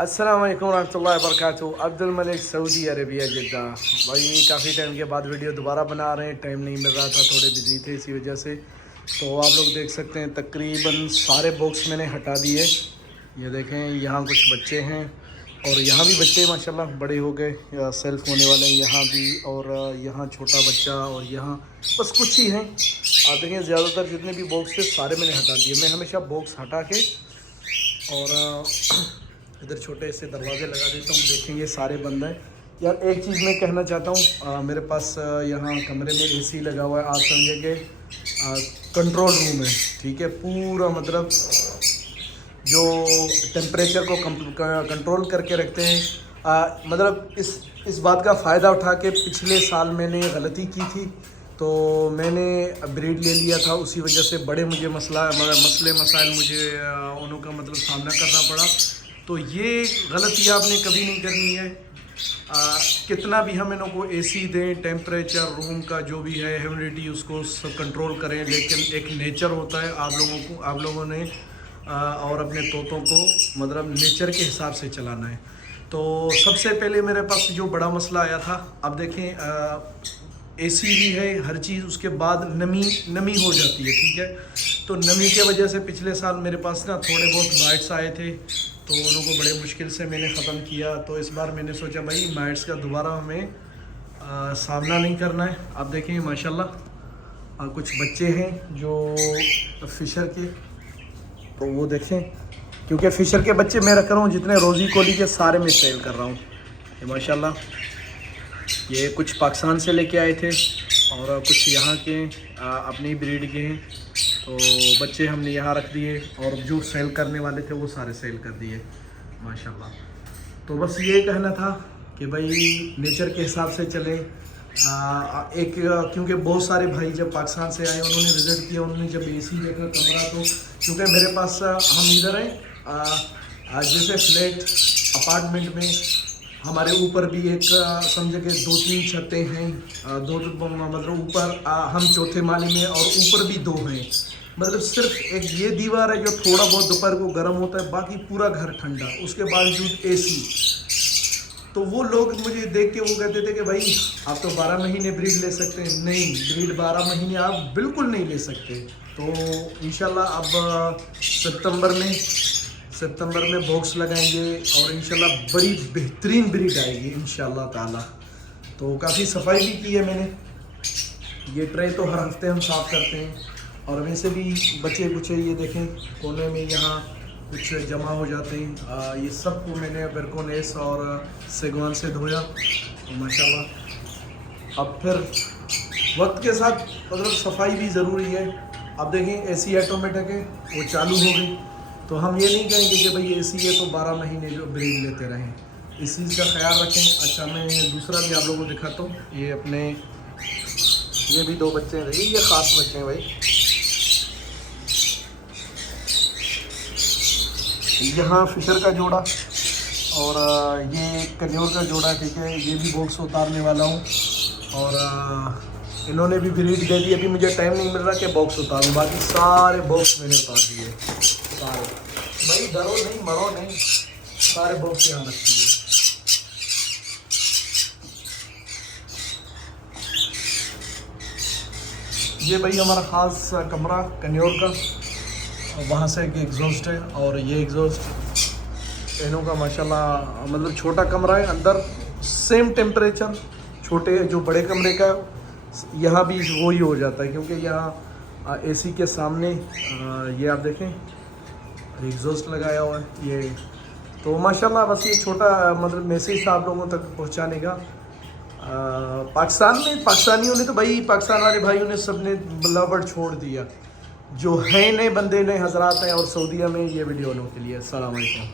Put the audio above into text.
السلام علیکم ورحمۃ اللہ وبرکاتہ. عبد الملک سعودی عربیہ جدہ. بھائی کافی ٹائم کے بعد ویڈیو دوبارہ بنا رہے ہیں. ٹائم نہیں مل رہا تھا, تھوڑے بزی تھے اسی وجہ سے. تو آپ لوگ دیکھ سکتے ہیں تقریباً سارے باکس میں نے ہٹا دیے. یہ دیکھیں یہاں کچھ بچے ہیں اور یہاں بھی بچے ماشاءاللہ بڑے ہو گئے, سیلف ہونے والے ہیں یہاں بھی, اور یہاں چھوٹا بچہ, اور یہاں بس کچھ ہی ہیں. آپ دیکھیں زیادہ تر جتنے بھی باکس تھے سارے میں نے ہٹا دیے. میں ہمیشہ باکس ہٹا کے اور ادھر چھوٹے سے دروازے لگا دیتا ہوں. دیکھیں گے سارے بند ہیں. یار ایک چیز میں کہنا چاہتا ہوں, میرے پاس یہاں کمرے میں اے سی لگا ہوا ہے. آپ سمجھے کہ کنٹرول روم ہے, ٹھیک ہے. پورا مطلب جو ٹیمپریچر کو کنٹرول کر کے رکھتے ہیں. مطلب اس بات کا فائدہ اٹھا کے پچھلے سال میں نے غلطی کی تھی, تو میں نے بریڈ لے لیا تھا. اسی وجہ سے بڑے مجھے مسائل مجھے انہوں کا مطلب سامنا کرنا پڑا. تو یہ غلطی آپ نے کبھی نہیں کرنی ہے. کتنا بھی ہم انہوں کو اے سی دیں, ٹیمپریچر روم کا جو بھی ہے ہیومیڈیٹی اس کو سب کنٹرول کریں, لیکن ایک نیچر ہوتا ہے. آپ لوگوں نے اور اپنے طوطوں کو مطلب نیچر کے حساب سے چلانا ہے. تو سب سے پہلے میرے پاس جو بڑا مسئلہ آیا تھا, اب دیکھیں اے سی بھی ہے ہر چیز, اس کے بعد نمی ہو جاتی ہے, ٹھیک ہے. تو نمی کے وجہ سے پچھلے سال میرے پاس نا تھوڑے بہت بائٹس آئے تھے, تو انہوں کو بڑے مشکل سے میں نے ختم کیا. تو اس بار میں نے سوچا بھائی مائٹس کا دوبارہ ہمیں سامنا نہیں کرنا ہے. آپ دیکھیں ماشاءاللہ کچھ بچے ہیں جو فشر کے, تو وہ دیکھیں, کیونکہ فشر کے بچے میں رکھ رہا ہوں جتنے روزی کولی کے سارے میں سیل کر رہا ہوں. یہ ماشاءاللہ یہ کچھ پاکستان سے لے کے آئے تھے اور کچھ یہاں کے اپنی بریڈ کے ہیں. تو بچے ہم نے یہاں رکھ دیے, اور جو سیل کرنے والے تھے وہ سارے سیل کر دیے ماشاءاللہ. تو بس یہ کہنا تھا کہ بھائی نیچر کے حساب سے چلیں. کیونکہ بہت سارے بھائی جب پاکستان سے آئے انہوں نے وزٹ کیا, انہوں نے جب اے سی دیکھا کمرہ, تو کیونکہ میرے پاس ہم ادھر ہیں جیسے فلیٹ اپارٹمنٹ میں, ہمارے اوپر بھی ایک سمجھے کہ 2-3 چھتیں ہیں, مطلب اوپر ہم چوتھے مالے میں, اور اوپر بھی 2 ہیں. مطلب صرف ایک یہ دیوار ہے جو تھوڑا بہت دوپہر کو گرم ہوتا ہے, باقی پورا گھر ٹھنڈا, اس کے باوجود اے سی. تو وہ لوگ مجھے دیکھ کے وہ کہتے تھے کہ بھائی آپ تو 12 مہینے بریڈ لے سکتے ہیں. نہیں, بریڈ 12 مہینے آپ بالکل نہیں لے سکتے. تو انشاءاللہ اب ستمبر میں باکس لگائیں گے, اور انشاءاللہ بڑی بہترین بریڈ آئے گی انشاءاللہ تعالی. تو کافی صفائی بھی کی ہے میں نے. یہ ٹرے تو ہر ہفتے ہم صاف کرتے ہیں, اور ویسے بھی بچے کچھ یہ دیکھیں کونے میں یہاں کچھ جمع ہو جاتے ہیں. یہ سب کو میں نے برکونیس اور سیگوان سے دھویا ماشاءاللہ. اب پھر وقت کے ساتھ مطلب صفائی بھی ضروری ہے. اب دیکھیں اے سی آٹومیٹک ہے, وہ چالو ہو گئی, تو ہم یہ نہیں کہیں گے کہ بھئی اے سی ہے تو 12 مہینے جو بریڈ لیتے رہیں. اس چیز کا خیال رکھیں. اچھا میں دوسرا بھی آپ لوگوں کو دکھاتا ہوں. یہ اپنے یہ بھی 2 بچے ہیں, یہ خاص بچے ہیں بھائی. یہاں فشر کا جوڑا اور یہ کنیور کا جوڑا, ٹھیک ہے. یہ بھی باکس اتارنے والا ہوں, اور انہوں نے بھی بریڈ دے دی. ابھی مجھے ٹائم نہیں مل رہا کہ باکس اتاروں, باقی سارے باکس میں نے اتار دیے سارے. بھائی ڈرو نہیں, مرو نہیں, سارے باکس یہاں رکھ دیے. یہ بھائی ہمارا خاص کمرہ کنیور کا, وہاں سے ایک ایگزاسٹ ہے, اور یہ ایگزاسٹ انہوں کا ماشاءاللہ مطلب چھوٹا کمرہ ہے, اندر سیم ٹیمپریچر چھوٹے جو بڑے کمرے کا یہاں بھی وہی ہو جاتا ہے, کیونکہ یہاں اے سی کے سامنے یہ آپ دیکھیں ایگزاسٹ لگایا ہوا ہے یہ. تو ماشاءاللہ بس یہ چھوٹا مطلب میسیج تھا آپ لوگوں تک پہنچانے کا. پاکستان میں پاکستانیوں نے تو بھائی پاکستان والے بھائیوں نے سب نے لوڈ چھوڑ دیا. جو ہیں نئے بندے نئے حضرات ہیں اور سعودیہ میں, یہ ویڈیو انہوں کے لیے. السلام علیکم.